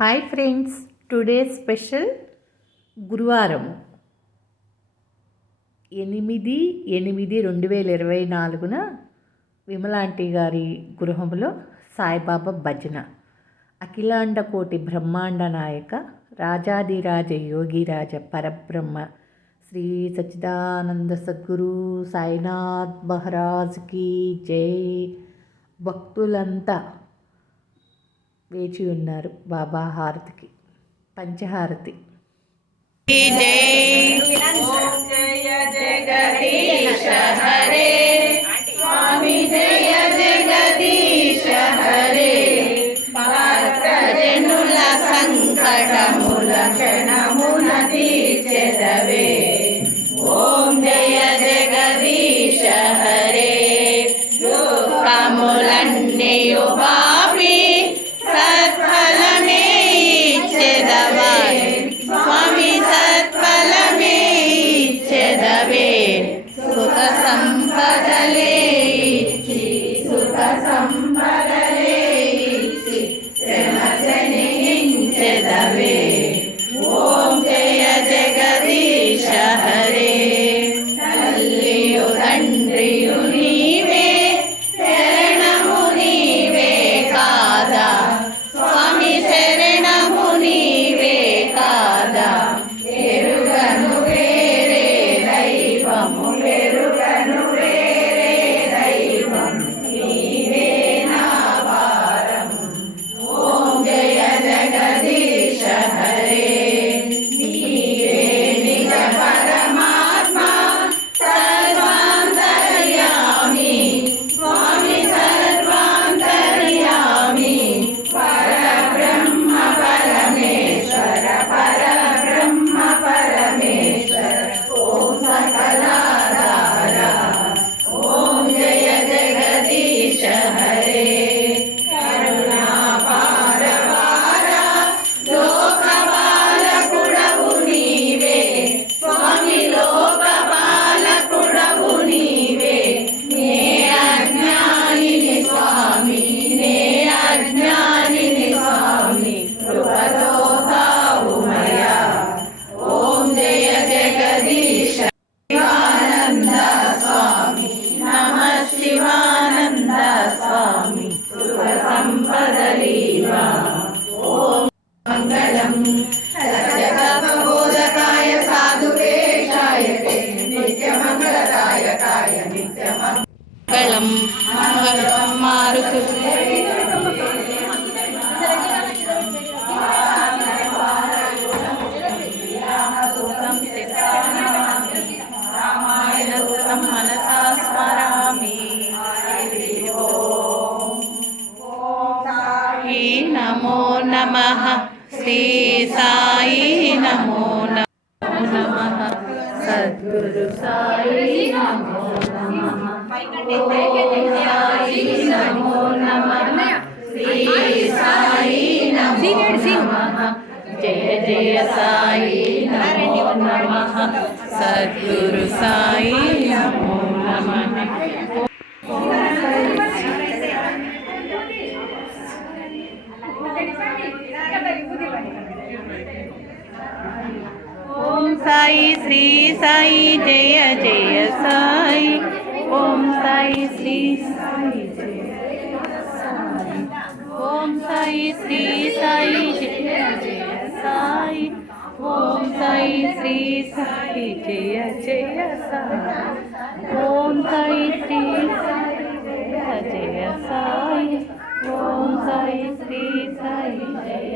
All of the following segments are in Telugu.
హాయ్ ఫ్రెండ్స్ టుడే స్పెషల్ గురువారం. ఎనిమిది ఎనిమిది రెండు వేల ఇరవై నాలుగున విమలాంటి గారి గృహంలో సాయిబాబా భజన. అఖిలాండ కోటి బ్రహ్మాండ నాయక రాజాదిరాజ యోగిరాజ పరబ్రహ్మ శ్రీ సచ్చిదానంద సద్గురు సాయినాథ్ మహారాజ్కి జై. భక్తులంతా వేచి ఉన్నారు బాబా హారతికి పంచహారతి. సంకటముల క్షణమున ఓం జగదీశ హరే. లోకములన్నీ ఉపా மங்களம் மாருத்து மனசா ஸ்மராமி நமோ நம ஸ்ரீ சாயி நமோ நம நம సద్గురు సాయి నమో నమ శ్రీ సాయి నమో. నమ జయ జయ సాయి నమో నమ. సద్గురు సాయి నమో నమ. సాయి శ్రీ సాయి జయ జయ సాయి ఓం సాయి శ్రీ సాయి జయ ఓం సాయి శ్రీ సాయి జయ జయ సాయి ఓం సాయి శ్రీ సాయి జయ జయ సాయి ఓం సాయి శ్రీ సాయి జయ జయ సాయి ఓం సాయి శ్రీ సాయి జయ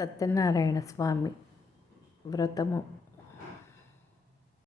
సత్యనారాయణ స్వామి వ్రతము.